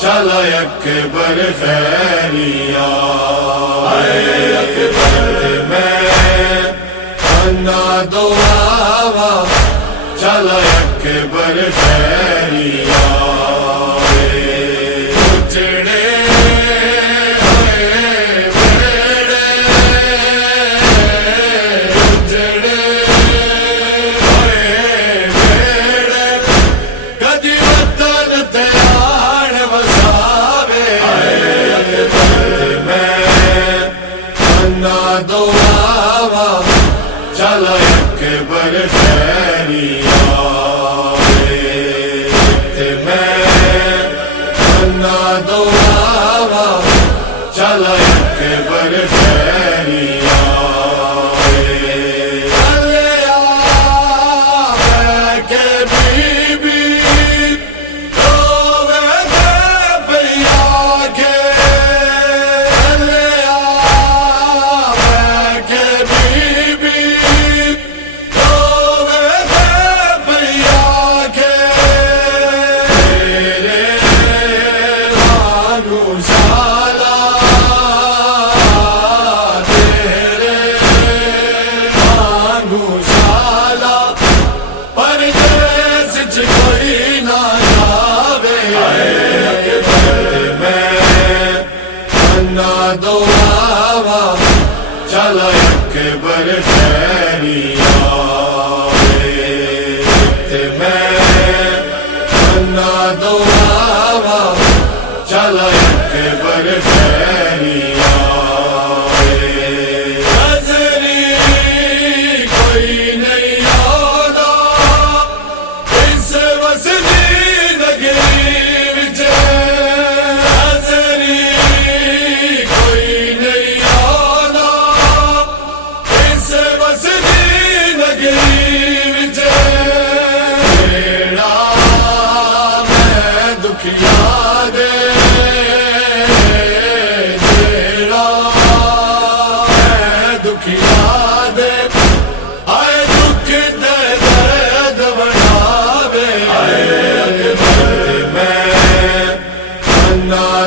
چلا اکبر خیریا اکبر میں انا دعا چلا اکبر خیریا چلا اکبر خیریا میں انا دعا چلا اکبر خیریا دعا چلا اکبر خیریا میں انا دعا چلا اکبر خیریا نظری کوئی نہیں آنا اس وسطی نگری وچ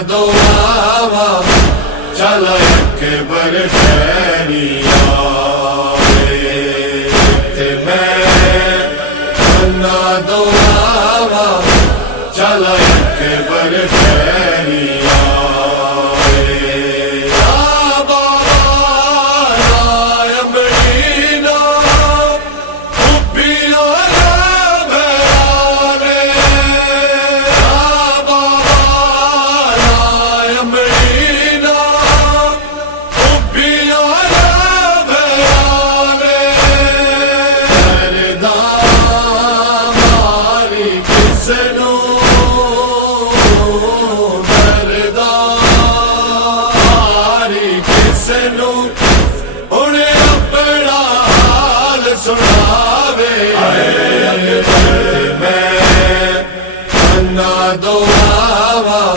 دعا چلا اکبر خیریا میں انا دعا چلا اکبر خیریا دعا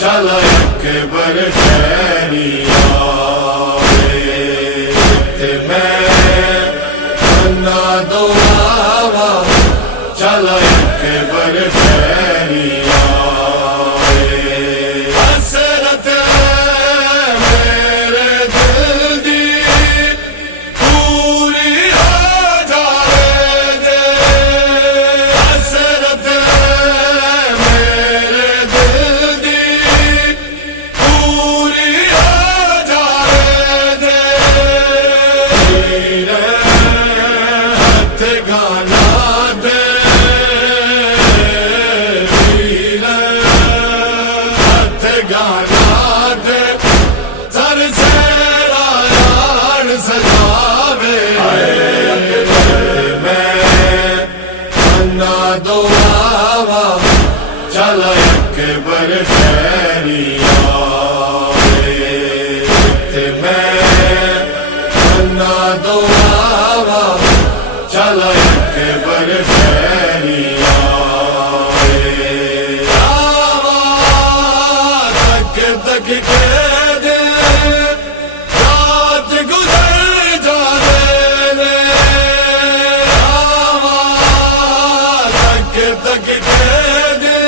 چلا اکبر خیریا میں انا دعا چلا اکبر خیریا حسرت میرے دل دی پوری ہو جائے دے حسرت دعا چلا اکبر خیریا میں انا دعا چلا اکبر خیریا تک تک کے دل رات گزر جانے تک کے دل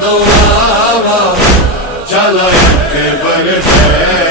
دعا چلو ایک بار